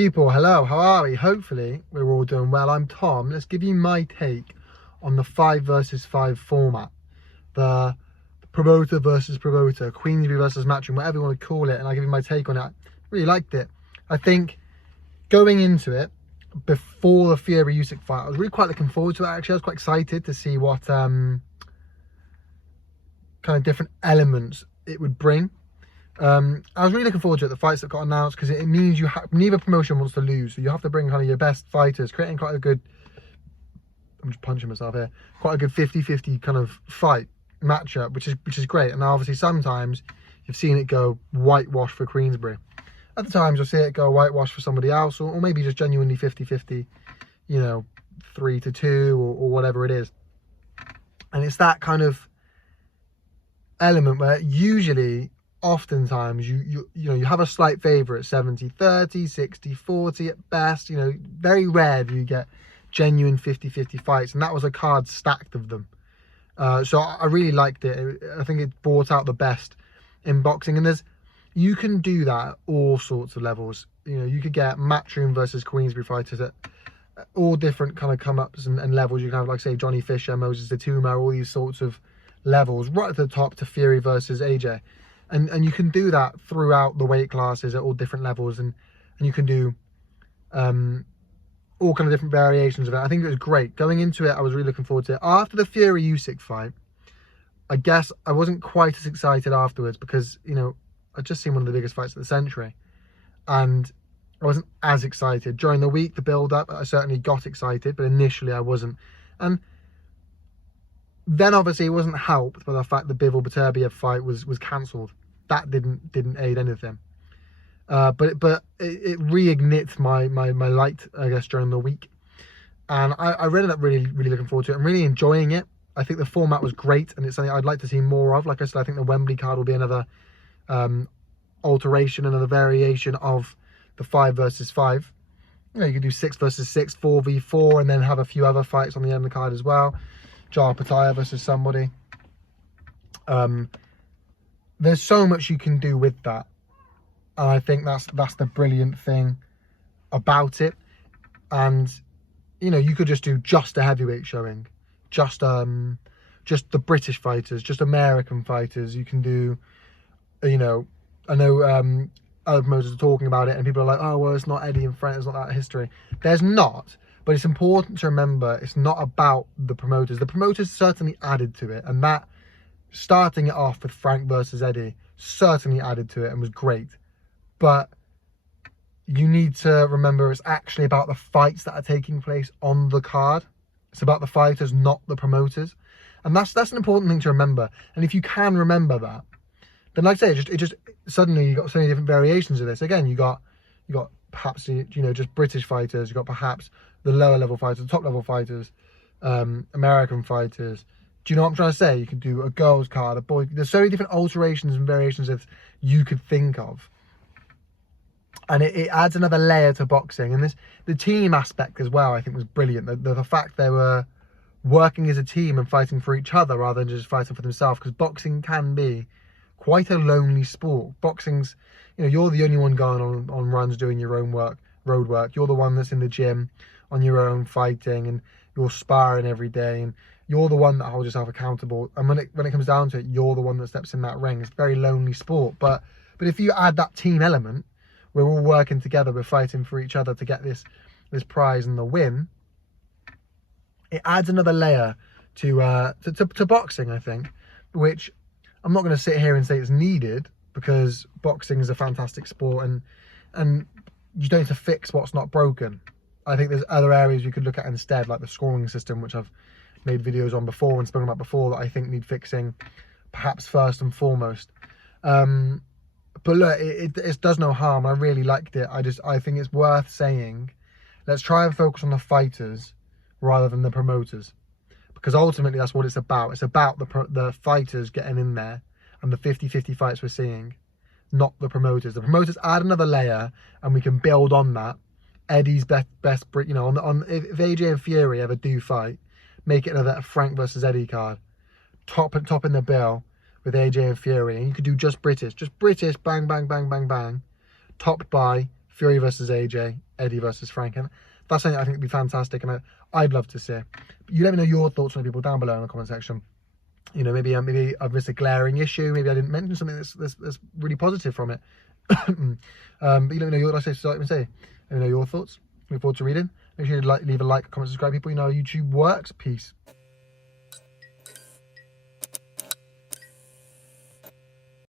People, hello, how are we? Hopefully we're all doing well. I'm Tom. Let's give you my take on the 5 versus 5 format. The promoter versus promoter, Queensberry versus Matchroom, whatever you want to call it, and I'll give you my take on it. I really liked it. I think going into it, before the Fury Usyk fight, I was really quite looking forward to it actually. I was quite excited to see what kind of different elements it would bring. I was really looking forward to it, the fights that got announced, because it means neither promotion wants to lose, so you have to bring kind of your best fighters, creating quite a good, I'm just punching myself here, quite a good 50-50 kind of fight matchup, which is great. And obviously sometimes you've seen it go whitewash for Queensberry. Other times you'll see it go whitewash for somebody else, or maybe just genuinely 50-50, you know, 3-2 or whatever it is. And it's that kind of element where usually, oftentimes you have a slight favourite, 70-30, 60-40 at best. You know, very rare do you get genuine 50-50 fights, and that was a card stacked of them. So I really liked it. I think it brought out the best in boxing, and you can do that at all sorts of levels. You know, you could get Matchroom versus Queensberry fighters at all different kind of come-ups and levels. You can have, like, say, Johnny Fisher, Moses Atuma, all these sorts of levels, right at the top to Fury versus AJ. And you can do that throughout the weight classes at all different levels, and you can do all kind of different variations of it. I think it was great. Going into it, I was really looking forward to it. After the Fury Usyk fight, I guess I wasn't quite as excited afterwards, because, you know, I'd just seen one of the biggest fights of the century, and I wasn't as excited. During the week, the build-up, I certainly got excited, but initially I wasn't. And then obviously it wasn't helped by the fact the Bivol Beterbiev fight was cancelled. That didn't aid anything. But it reignites my light, I guess, during the week. And I ended up really looking forward to it. I'm really enjoying it. I think the format was great, and it's something I'd like to see more of. Like I said, I think the Wembley card will be another alteration, another variation of the 5 versus 5. You know, you could do 6 versus 6, 4v4, and then have a few other fights on the end of the card as well. Jar Pataya versus somebody. There's so much you can do with that, and I think that's the brilliant thing about it. And you know, you could just do just a heavyweight showing, just the British fighters, just American fighters. You can do, you know, I know other promoters are talking about it, and people are like, oh well, it's not Eddie and Frank, it's not that history. There's not, but it's important to remember it's not about the promoters. The promoters certainly added to it, and that starting it off with Frank versus Eddie certainly added to it and was great. But you need to remember it's actually about the fights that are taking place on the card. It's about the fighters, not the promoters. And that's an important thing to remember. And if you can remember that, then, like I say, it just suddenly you got so many different variations of this. Again, you got perhaps, you know, just British fighters. You got perhaps the lower level fighters, the top level fighters, American fighters. Do you know what I'm trying to say? You can do a girls card, a boy. There's so many different alterations and variations that you could think of, and it adds another layer to boxing. And the team aspect as well, I think, was brilliant. The fact they were working as a team and fighting for each other rather than just fighting for themselves, because boxing can be quite a lonely sport. Boxing's, you know, you're the only one going on runs doing your own road work. You're the one that's in the gym on your own fighting, and you're sparring every day, and you're the one that holds yourself accountable. And when it comes down to it, you're the one that steps in that ring. It's a very lonely sport. But if you add that team element, we're all working together, we're fighting for each other to get this prize and the win, it adds another layer to boxing, I think, which I'm not going to sit here and say it's needed, because boxing is a fantastic sport, and you don't need to fix what's not broken. I think there's other areas you could look at instead, like the scoring system, which I've made videos on before and spoken about before, that I think need fixing, perhaps first and foremost. But look, it does no harm. I really liked it. I think it's worth saying, let's try and focus on the fighters rather than the promoters, because ultimately that's what it's about. It's about the fighters getting in there and the 50-50 fights we're seeing, not the promoters. The promoters add another layer, and we can build on that. Eddie's best, you know, if AJ and Fury ever do fight, make it another Frank versus Eddie card, top in the bill with AJ and Fury, and you could do just British, bang, bang, bang, bang, bang, topped by Fury versus AJ, Eddie versus Frank, and that's something I think would be fantastic, and I'd love to see. But you let me know your thoughts on the people down below in the comment section. You know, maybe I've missed a glaring issue. Maybe I didn't mention something that's really positive from it. But you let me know your, like I say, let me know your thoughts. Look forward to reading. Make sure you leave a like, comment, subscribe. People, you know how YouTube works. Peace.